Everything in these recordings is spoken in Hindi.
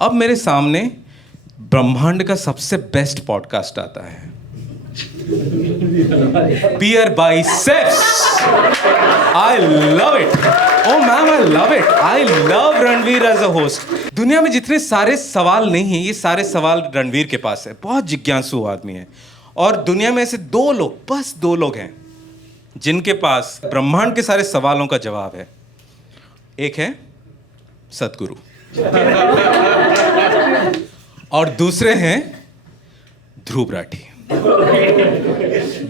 अब मेरे सामने ब्रह्मांड का सबसे बेस्ट पॉडकास्ट आता है, Beer Biceps. I love it. Oh ma'am, I love it. I love Ranveer as a host. दुनिया में जितने सारे सवाल नहीं हैं, ये सारे सवाल रणवीर के पास है. बहुत जिज्ञासु आदमी है. और दुनिया में ऐसे बस दो लोग हैं जिनके पास ब्रह्मांड के सारे सवालों का जवाब है. एक है सतगुरु और दूसरे हैं Dhruv Rathi.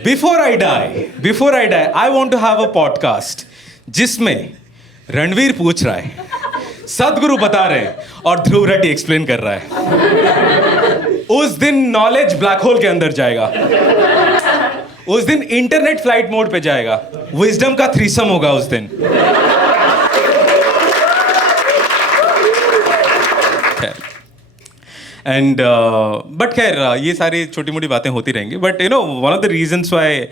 Before I die, I want to have a podcast जिसमें रणवीर पूछ रहा है, सतगुरु बता रहे हैं और ध्रुव राठी एक्सप्लेन कर रहा है. उस दिन नॉलेज ब्लैक होल के अंदर जाएगा. उस दिन इंटरनेट फ्लाइट मोड पे जाएगा. विजडम का थ्रीसम होगा उस दिन. एंड बट खैर ये सारी छोटी मोटी बातें होती रहेंगी. But you know one of the reasons why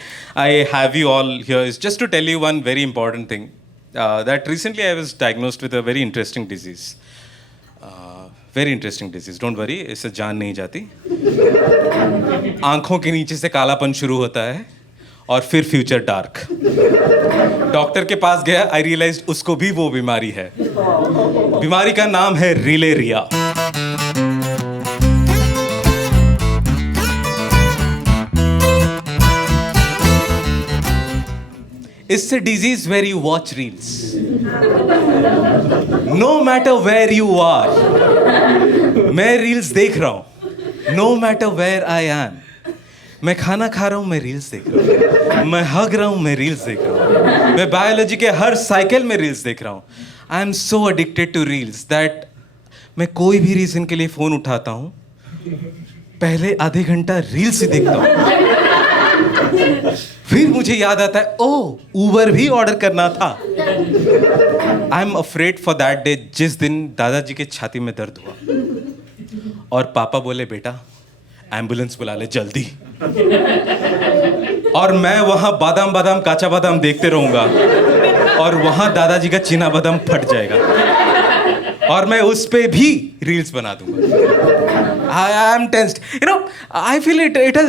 I have you all here is just to tell you one very important thing that recently I was diagnosed with a very interesting disease. Very interesting disease. Don't worry, इससे जान नहीं जाती. आंखों के नीचे से कालापन शुरू होता है और फिर फ्यूचर डार्क. डॉक्टर के पास गया, आई रियलाइज्ड उसको भी वो बीमारी है. बीमारी का नाम है रिलेरिया. It's a disease where you watch reels. No matter where you are. मैं reels देख रहा हूँ. No matter where I am. मैं खाना खा रहा हूँ, मैं reels देख रहा हूँ. मैं हग रहा हूँ, मैं reels देख रहा हूँ. मैं बायोलॉजी के हर साइकिल में reels देख रहा हूँ. I am so addicted to reels that मैं कोई भी रीजन के लिए फ़ोन उठाता हूँ, पहले आधे घंटा reels ही देखता हूँ. फिर मुझे याद आता है, ओह उबर भी ऑर्डर करना था. I am afraid for that day जिस दिन दादाजी के छाती में दर्द हुआ और पापा बोले बेटा एम्बुलेंस बुला ले जल्दी. और मैं वहां बादाम बादाम काचा बादाम देखते रहूंगा और वहां दादाजी का चीना बादाम फट जाएगा और मैं उस पे भी रील्स बना दूंगा. I am tensed. You know, I feel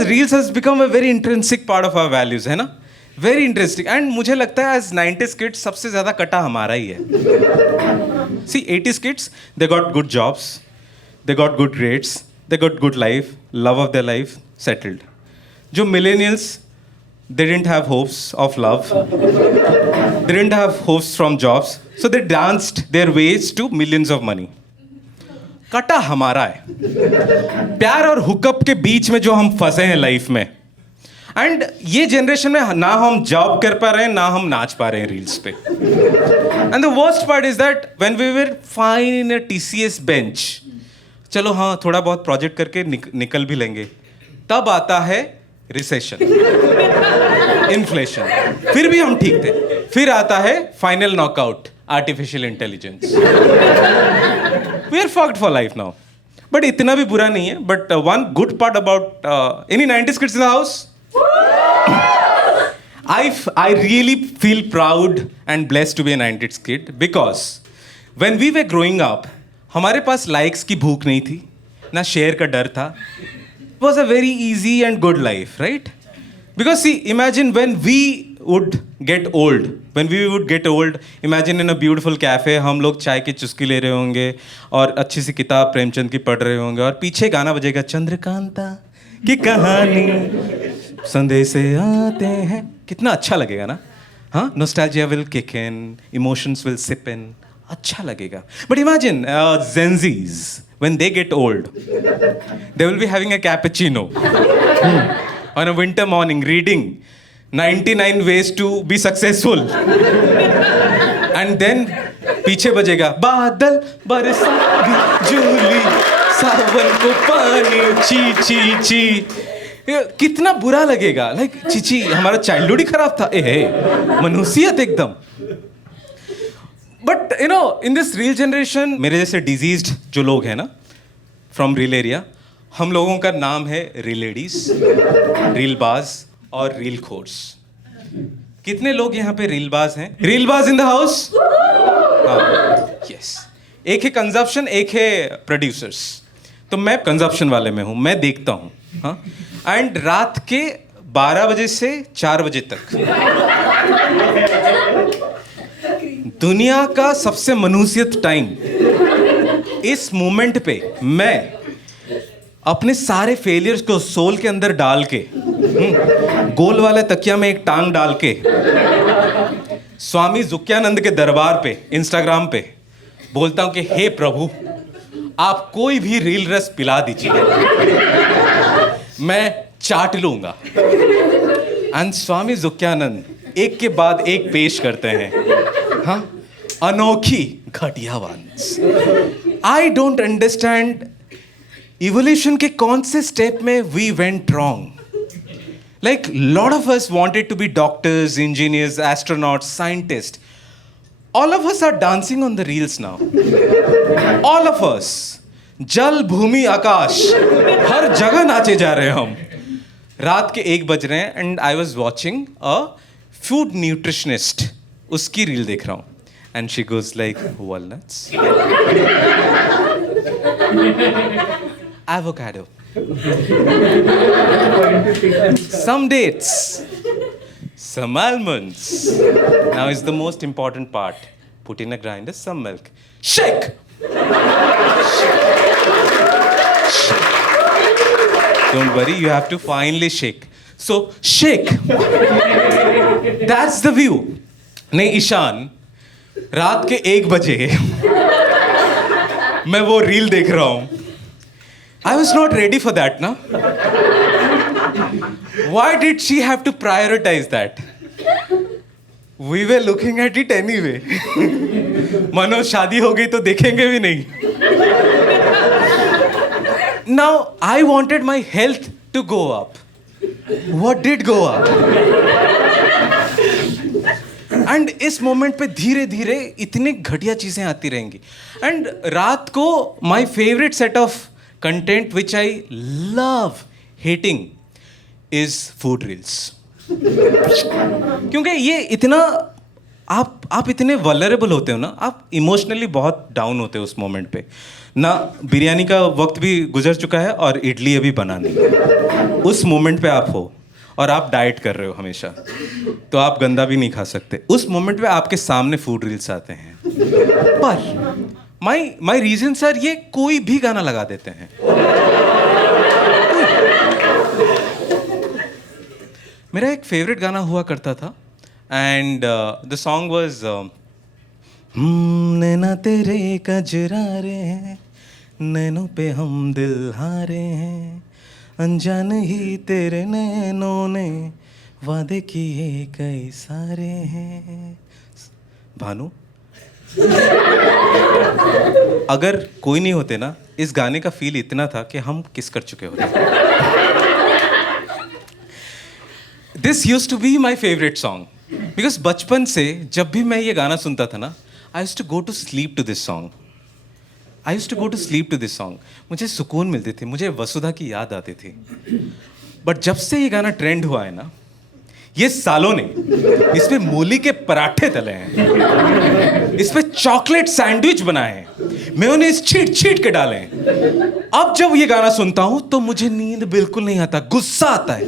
reels has become a very intrinsic part of our values, है ना? Very interesting. And मुझे लगता है as 90s kids सबसे ज़्यादा कटा हमारा ही है. See, 80s kids, they got good jobs, they got good grades, they got good life, love of their life, settled. जो millennials, they didn't have hopes of love, they didn't have hopes from jobs, so they danced their ways to millions of money. कटा हमारा है. प्यार और हुकअप के बीच में जो हम फंसे हैं लाइफ में. एंड ये जनरेशन में ना हम जॉब कर पा रहे हैं, ना हम नाच पा रहे हैं रील्स पे. And the worst part is that when we were fine in a TCS bench, चलो हाँ थोड़ा बहुत प्रोजेक्ट करके निकल भी लेंगे, तब आता है रिसेशन, इन्फ्लेशन. फिर भी हम ठीक थे. फिर आता है final knockout, artificial intelligence. We are fucked for life now. But इतना भी बुरा नहीं है. But one good part about any 90s kids in the house? I really feel proud and blessed to be a 90s kid because when we were growing up, हमारे पास likes की भूख नहीं थी, ना share का डर था. It was a very easy and good life, right? Because see, imagine when we would get old, imagine in a beautiful cafe, हम लोग चाय की चुस्की ले रहे होंगे और अच्छी सी किताब प्रेमचंद की पढ़ रहे होंगे और पीछे गाना बजेगा चंद्रकांता की कहानी संदेशे आते हैं. कितना अच्छा लगेगा ना. हाँ, nostalgia will kick in, emotions will sip in. अच्छा लगेगा. But imagine Gen Zs when they get old, they will be having a cappuccino on a winter morning reading 99 ways to be successful. And then पीछे बजेगा बादल बरसा बिजली सावन को पानी ची ची ची. कितना बुरा लगेगा. लाइक चीची, हमारा चाइल्डहुड ही खराब था. मनुष्यत एकदम. But you no in this reel generation, मेरे जैसे डिजीज्ड जो लोग हैं ना फ्रॉम रील एरिया, हम लोगों का नाम है रीलेडीज, रीलबाज और रील खोर्स. कितने लोग यहाँ पे रीलबाज हैं? रीलबाज इन द हाउस? यस. एक है कंजप्शन, एक है प्रोड्यूसर्स। तो मैं कंजप्शन वाले में हूँ, मैं देखता हूँ। हाँ, एंड रात के 12 बजे से 4 बजे तक दुनिया का सबसे मनुष्यत टाइम, इस मोमेंट पे मैं अपने सारे फेलियर्स को सोल के अंदर डाल के, गोल वाले तकिया में एक टांग डाल के, स्वामी जुक्यानंद के दरबार पे इंस्टाग्राम पे बोलता हूं कि हे प्रभु, आप कोई भी रील रस पिला दीजिए, मैं चाट लूंगा। एंड स्वामी जुक्यानंद एक के बाद एक पेश करते हैं। हाँ, अनोखी घटिया ones. I don't understand evolution के कौन से स्टेप में we went wrong. Like, lot of us wanted to be doctors, engineers, astronauts, scientists. All of us are dancing on the reels now. All of us. जल, भूमि, आकाश, हर जगह नाचे जा रहे हैं हम। रात के 1 बज रहे हैं and I was watching a food nutritionist, उसकी रील देख रहा हूँ। And she goes like walnuts, avocado, some dates, some almonds. Now is the most important part. Put in a grinder, some milk. Shake! Don't worry, you have to finally shake. So, shake. That's the view. नहीं ईशान, रात के 1 बजे मैं वो रील देख रहा हूँ। I was not ready for that, na? Why did she have to prioritize that? We were looking at it anyway. मनो शादी हो गई तो देखेंगे भी नहीं। Now I wanted my health to go up. What did go up? And इस मोमेंट पे धीरे धीरे इतनी घटिया चीजें आती रहेंगी। एंड रात को my favourite set of content which I love hating is food reels. क्योंकि ये इतना आप इतने वल्नरेबल होते हो ना, आप इमोशनली बहुत डाउन होते हो उस मोमेंट पे ना। बिरयानी का वक्त भी गुजर चुका है और इडली अभी बनानी है। उस मोमेंट पे आप हो और आप डाइट कर रहे हो हमेशा, तो आप गंदा भी नहीं खा सकते। उस मोमेंट पे आपके सामने फूड रील्स आते हैं। पर माई रीजन सर, ये कोई भी गाना लगा देते हैं। मेरा एक फेवरेट गाना हुआ करता था एंड द सॉन्ग वाज नैना तेरे कजरारे हैं, नैनों पे हम दिल हारे हैं, अनजान ही तेरे नैनों ने वादे किए कई सारे हैं। भानु, अगर कोई नहीं होते ना, इस गाने का फील इतना था कि हम किस कर चुके होते। This used to be my favourite song because बचपन से जब भी मैं ये गाना सुनता था ना, I used to go to sleep to this song. I used to go to sleep to this song. मुझे सुकून मिलती थी, मुझे वसुधा की याद आती थी। बट जब से ये गाना ट्रेंड हुआ है ना, ये सालों ने इसमें मूली के पराठे तले हैं, इस पे चॉकलेट सैंडविच बनाए हैं, मेयोनीज छीट छीट के डाले हैं। अब जब ये गाना सुनता हूं तो मुझे नींद बिल्कुल नहीं आता, गुस्सा आता है,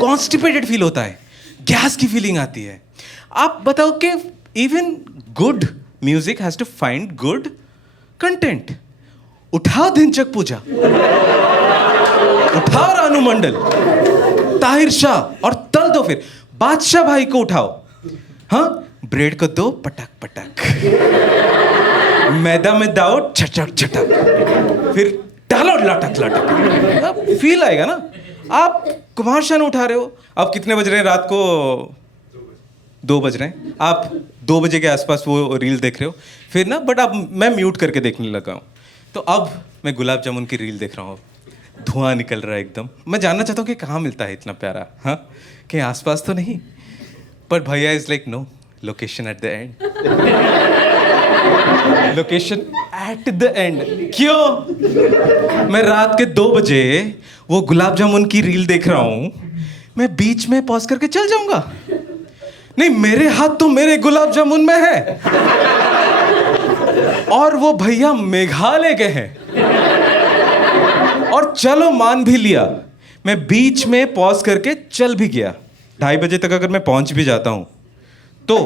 कॉन्स्टिपेटेड फील होता है, गैस की फीलिंग आती है। आप बताओ कि even good music has to find good content. उठाओ धिनचक पूजा, उठाओ रानू मंडल, ताहिर शाह और तल दो, फिर बादशाह भाई को उठाओ। हाँ, ब्रेड को दो पटक पटक, मैदा में दाओ छटक छटक, फिर डालो लटक लटक। अब फील आएगा ना। आप कुमार शानू उठा रहे हो, अब कितने बज रहे हैं? रात को 2 बज रहे हैं, आप 2 बजे के आसपास वो रील देख रहे हो फिर ना। बट अब मैं म्यूट करके देखने लगा हूँ, तो अब मैं गुलाब जामुन की रील देख रहा हूँ, धुआं निकल रहा है एकदम। मैं जानना चाहता हूँ कि कहाँ मिलता है इतना प्यारा, हाँ, कहीं आसपास तो नहीं। पर भैया is like no, location at the end, location at the end. क्यों? मैं रात के 2 बजे वो गुलाब जामुन की रील देख रहा हूँ, मैं बीच में पॉज करके चल जाऊंगा? नहीं, मेरे हाथ तो मेरे गुलाब जामुन में है। और वो भैया मेघालय के हैं। और चलो मान भी लिया, मैं बीच में पॉज करके चल भी गया, 2:30 बजे तक अगर मैं पहुंच भी जाता हूं, तो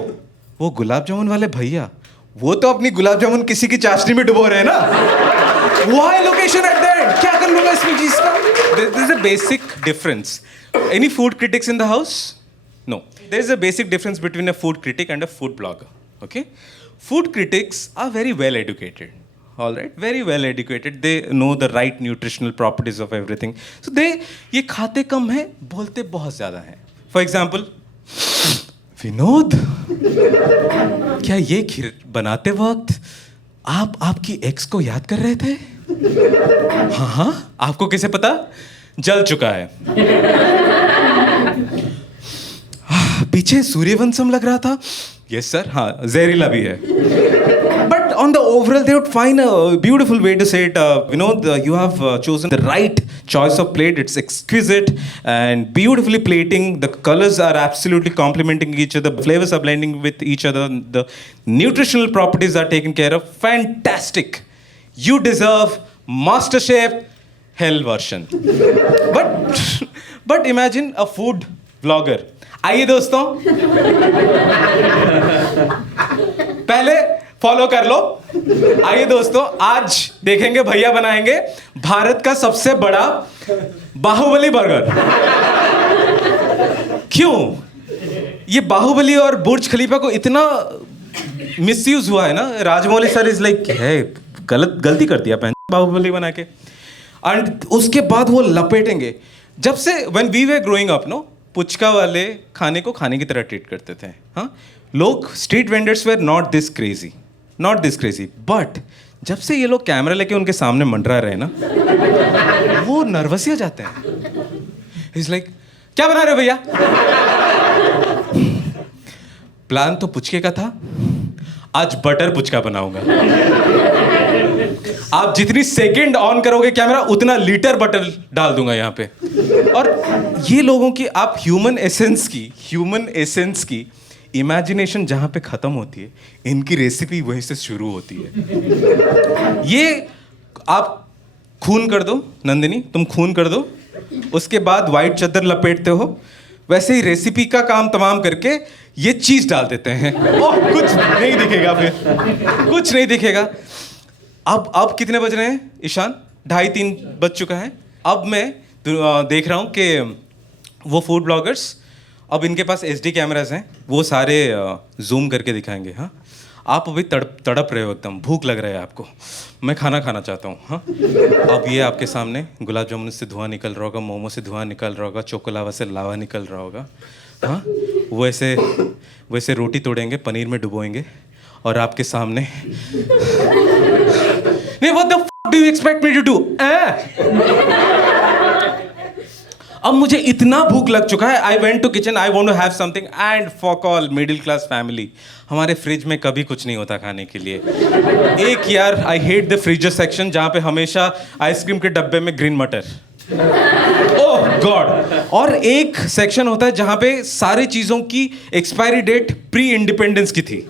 वो गुलाब जामुन वाले भैया, वो तो अपनी गुलाब जामुन किसी की चाशनी में डुबो रहे हैं ना। Why location at the end? क्या कर लूंगा इसमें चीज का? There is a basic difference. Any food critics in the house? No. There is a basic difference between a food critic and a food blogger. Okay? Food critics are very well educated. All right, very well educated. They know the right nutritional properties of everything. So they ये खाते कम हैं, बोलते बहुत ज़्यादा हैं. For example, विनोद, क्या ये खीर बनाते वक्त आप आपकी एक्स को याद कर रहे थे? हाँ हाँ, आपको कैसे पता? जल चुका है. पीछे सूर्यवंशम लग रहा था. यस सर, हाँ जहरीला भी है. But on the overall, they would find a beautiful way to say it. Vinod, you have chosen the right choice of plate. It's exquisite and beautifully plating. The colors are absolutely complementing each other. The flavors are blending with each other. The nutritional properties are taken care of. Fantastic. You deserve MasterChef Hell version. But imagine a food vlogger. आइए दोस्तों, पहले फॉलो कर लो. आइए दोस्तों, आज देखेंगे भैया बनाएंगे भारत का सबसे बड़ा बाहुबली बर्गर. क्यों? ये बाहुबली और बुर्ज खलीफा को इतना मिसयूज हुआ है ना. राजमौली सर इज लाइक है गलती कर दिया बाहुबली बना के. एंड उसके बाद वो लपेटेंगे. जब से when we were growing up no, puchka वाले खाने को खाने की तरह ट्रीट करते थे. हाँ, लोग street vendors were not this crazy. But जब से ये लोग कैमरा लेके उनके सामने मंडरा रहे ना, वो नर्वस ही हो जाते हैं. इज लाइक, क्या बना रहे हो भैया? प्लान तो पुचके का था, आज बटर पुचका बनाऊंगा. आप जितनी सेकंड ऑन करोगे कैमरा, उतना लीटर बटर डाल दूंगा यहाँ पे. और ये लोगों की, आप ह्यूमन एसेंस की इमेजिनेशन जहाँ पे ख़त्म होती है, इनकी रेसिपी वहीं से शुरू होती है. ये आप खून कर दो नंदिनी, तुम खून कर दो, उसके बाद वाइट चादर लपेटते हो, वैसे ही रेसिपी का काम तमाम करके ये चीज़ डाल देते हैं. ओह, कुछ नहीं दिखेगा, फिर कुछ नहीं दिखेगा. अब कितने बज रहे हैं ईशान? 2:30-3 बज चुका है. अब मैं देख रहा हूँ कि वो फूड ब्लॉगर्स, अब इनके पास HD कैमराज हैं, वो सारे जूम करके दिखाएंगे. हाँ, आप अभी तड़प रहे हो, एकदम भूख लग रहा है आपको, मैं खाना खाना चाहता हूँ. हाँ, अब ये आपके सामने गुलाब जामुन से धुआं निकल रहा होगा, मोमो से धुआं निकल रहा होगा, चोकोलावा से लावा निकल रहा होगा. हाँ, वैसे रोटी तोड़ेंगे, पनीर में डुबोएंगे और आपके सामने. नहीं, what the fuck do you expect me to do? अब मुझे इतना भूख लग चुका है. I went to kitchen, I want to have something, and fuck all middle class family, हमारे फ्रिज में कभी कुछ नहीं होता खाने के लिए. एक यार, I hate the freezer section, जहाँ पे हमेशा आइसक्रीम के डब्बे में ग्रीन मटर. ओह गॉड. और एक सेक्शन होता है जहाँ पे सारी चीज़ों की एक्सपायरी डेट प्री इंडिपेंडेंस की थी.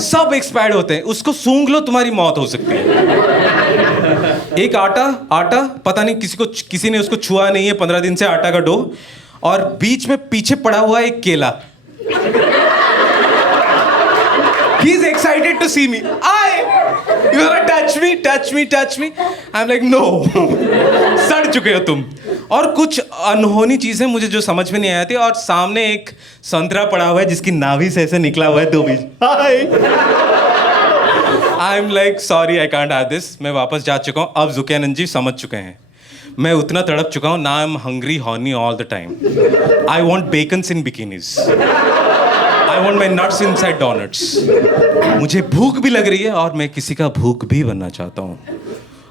सब एक्सपायर्ड होते हैं, उसको सूंघ लो तुम्हारी मौत हो सकती है. एक आटा पता नहीं किसी ने उसको छुआ नहीं है 15 दिन से, आटा का डो, और बीच में पीछे पड़ा हुआ एक केला. He is excited to see me. You wanna touch me. I'm like no. सड़ चुके हो तुम. और कुछ अनहोनी चीजें मुझे जो समझ में नहीं आती. और सामने एक संतरा पड़ा हुआ है जिसकी नाभि से ऐसे निकला हुआ है 2 बीज. I'm like sorry, I can't have this. मैं वापस जा चुका हूँ. अब जुकियानंद जी समझ चुके हैं, मैं उतना तड़प चुका हूँ. Now I'm hungry, horny all the time. I want bacons in bikinis. I want my nuts inside donuts. मुझे भूख भी लग रही है और मैं किसी का भूख भी बनना चाहता हूँ.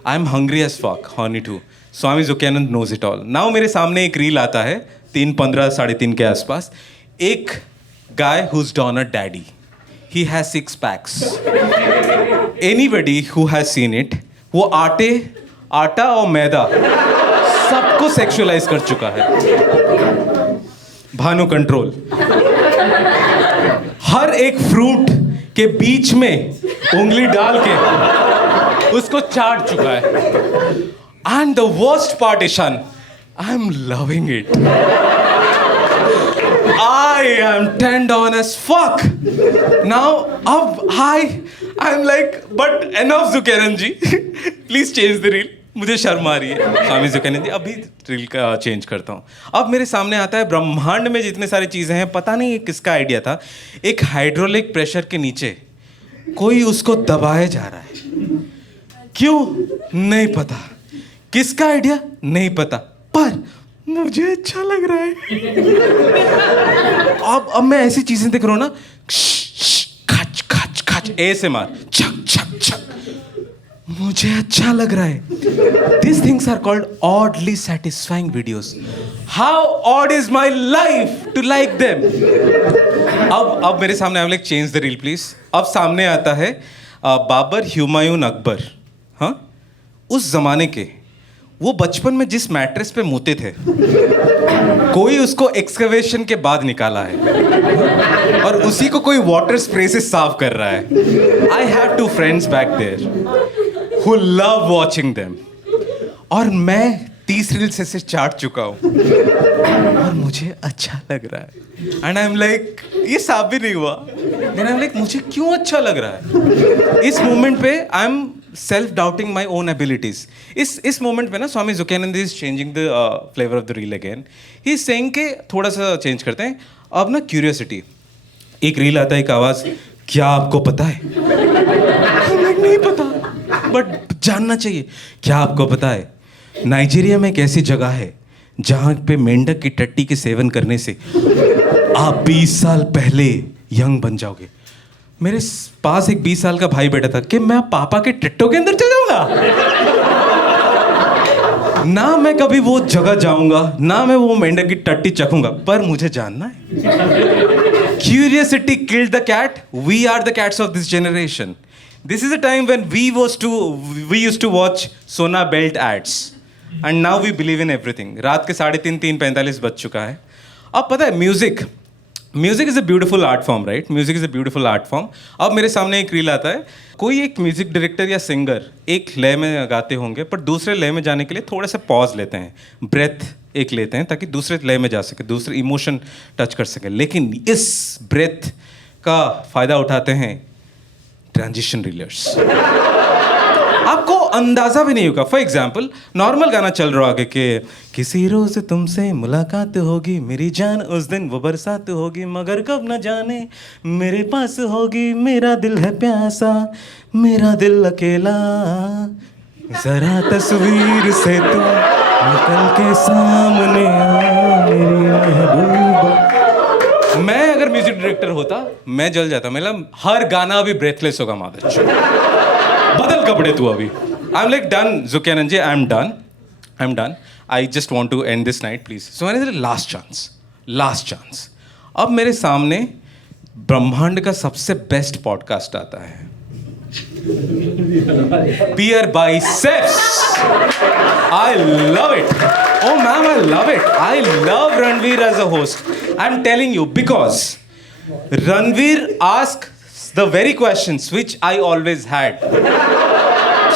I am hungry as fuck, horny too. Swami जुकियानंद knows it all. Now मेरे सामने एक रील आता है 3:15, 3:30 के आसपास. एक guy who's donut daddy. He has 6 packs. Anybody who has seen it, वो आटा और मैदा सबको सेक्सुअलाइज कर चुका है. भानु कंट्रोल. हर एक फ्रूट के बीच में उंगली डाल के उसको चाट चुका है। And the worst part, Ishaan, I am loving it. I am turned on as fuck. Now, I'm like, but enough Zuckerman ji, please change the reel. मुझे शर्म आ रही है। स्वामी Zuckerman जी, अभी रील का चेंज करता हूँ। अब मेरे सामने आता है ब्रह्मांड में जितने सारी चीज़ें हैं, पता नहीं ये किसका आइडिया था। एक हाइड्रोलिक प्रेशर के नीचे कोई उसको दबाए जा रहा है। क्यों? नहीं पता। किसका आइडिया? नहीं पता। पर मुझे अच्छा लग रहा है। अब मैं ऐसी चीजें देख रहा हूं ना, खच खच खच ऐसे मार, छक छक छक, मुझे अच्छा लग रहा है। These things are called oddly satisfying videos. How odd is my life to like them? अब मेरे सामने I'm like change the reel please. अब सामने आता है बाबर हुमायूं अकबर, हाँ, उस जमाने के। वो बचपन में जिस मैट्रेस पे मुते थे, कोई उसको एक्सकवेशन के बाद निकाला है और उसी को कोई वाटर स्प्रे से साफ कर रहा है। I have two friends back there who love watching them, और मैं 30 रील्स से चाट चुका हूँ और मुझे अच्छा लग रहा है। एंड आई एम लाइक, ये साफ भी नहीं हुआ। आई एम लाइक, मुझे क्यों अच्छा लग रहा है? इस मोमेंट पे I am self doubting my own abilities. इस मोमेंट पे ना Swami Jukenand is changing the flavour of the reel again. He is saying के थोड़ा सा चेंज करते हैं अब ना, क्यूरियोसिटी। एक रील आता है, एक आवाज, क्या आपको पता है? नहीं पता, बट जानना चाहिए। क्या आपको पता है नाइजीरिया में एक ऐसी जगह है जहां पे मेंढक की टट्टी के सेवन करने से आप 20 साल पहले यंग बन जाओगे। मेरे पास एक 20 साल का भाई बैठा था कि मैं पापा के टिट्टो के अंदर चल जाऊंगा। ना मैं कभी वो जगह जाऊंगा, ना मैं वो मेंढक की टट्टी चखूंगा, पर मुझे जानना है। Curiosity killed the cat. We are the cats of this generation. This is a time when we used to watch Sona Belt ads. And now we believe in everything. रात के 3:45 बज चुका है। अब पता है, music is a beautiful art form, right? Music is a beautiful art form. अब मेरे सामने एक रील आता है, कोई एक म्यूजिक डायरेक्टर या सिंगर एक लय में गाते होंगे, पर दूसरे लय में जाने के लिए थोड़ा सा पॉज लेते हैं, ब्रेथ एक लेते हैं, ताकि दूसरे लय में जा सके, दूसरे इमोशन टच कर सके। लेकिन इस ब्रेथ का फ़ायदा उठाते हैं ट्रांजिशन रीलर्स। आपको अंदाजा भी नहीं होगा। फॉर एग्जाम्पल, नॉर्मल गाना चल रहा आगे के, किसी रोज तुमसे मुलाकात होगी मेरी जान, उस दिन वो बरसात होगी, मगर कब न जाने मेरे पास होगी, मेरा दिल है प्यासा, मेरा दिल अकेला, जरा तस्वीर से तू निकल के सामने आ मेरी महबूबा। मैं अगर म्यूजिक डायरेक्टर होता, मैं जल जाता। मतलब हर गाना अभी ब्रेथलेस होगा। मादर बदल कपड़े तू अभी। I am like done Jukenan ji, I am done. I just want to end this night please. So मैंने लास्ट चांस। अब मेरे सामने ब्रह्मांड का सबसे बेस्ट पॉडकास्ट आता है, Beer Biceps. I love it. Oh ma'am, I love it. I love Ranveer as a host. I'm telling you, because Ranveer asks the very questions which I always had.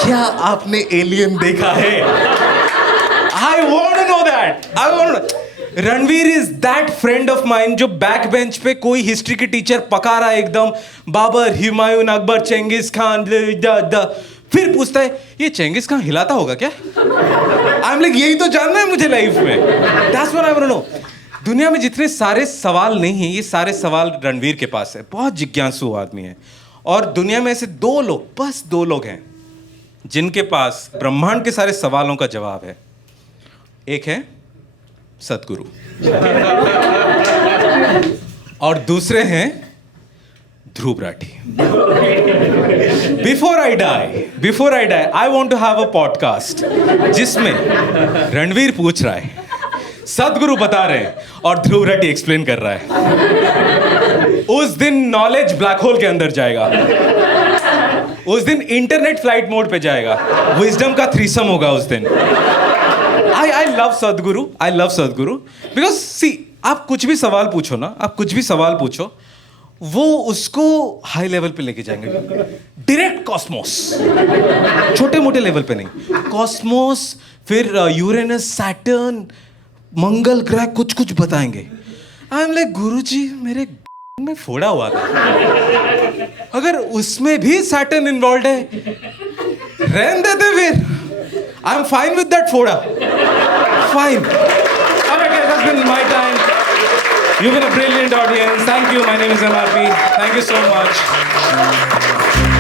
क्या आपने एलियन देखा है? I want to know that. Ranveer is that friend of mine जो बैक बेंच पे कोई हिस्ट्री की टीचर पका रहा है एकदम, बाबर, हुमायूं अकबर, चेंगिस खान, फिर पूछता है ये चेंगिस खान हिलाता होगा क्या? आई एम लाइक, यही तो जानना है मुझे लाइफ में। That's what I want to know. दुनिया में जितने सारे सवाल नहीं हैं, ये सारे सवाल रणवीर के पास है। बहुत जिज्ञासु आदमी है। और दुनिया में ऐसे बस दो लोग हैं जिनके पास ब्रह्मांड के सारे सवालों का जवाब है। एक है सतगुरु और दूसरे हैं Dhruv Rathee. Before I die I want to have a podcast जिसमें रणवीर पूछ रहा है, सतगुरु बता रहे हैं और ध्रुव राठी एक्सप्लेन कर रहा है। उस दिन नॉलेज ब्लैक होल के अंदर जाएगा, उस दिन इंटरनेट फ्लाइट मोड पे जाएगा, विजडम का थ्रीसम होगा उस दिन। I love Sadhguru because see, आप कुछ भी सवाल पूछो ना, आप कुछ भी सवाल पूछो, वो उसको हाई लेवल पे लेके जाएंगे, डायरेक्ट कॉस्मोस, छोटे मोटे लेवल पे नहीं, कॉस्मोस, फिर यूरेनस, सैटर्न, मंगल ग्रह, कुछ कुछ बताएंगे। आई एम लाइक गुरुजी मेरे में फोड़ा हुआ था, अगर उसमें भी सैटर्न इन्वॉल्व है रहने देते फिर, I am fine with that फोड़ा, fine. Okay, that's been my time. You've been a brilliant audience. Thank you. My name is MRP. Thank you so much.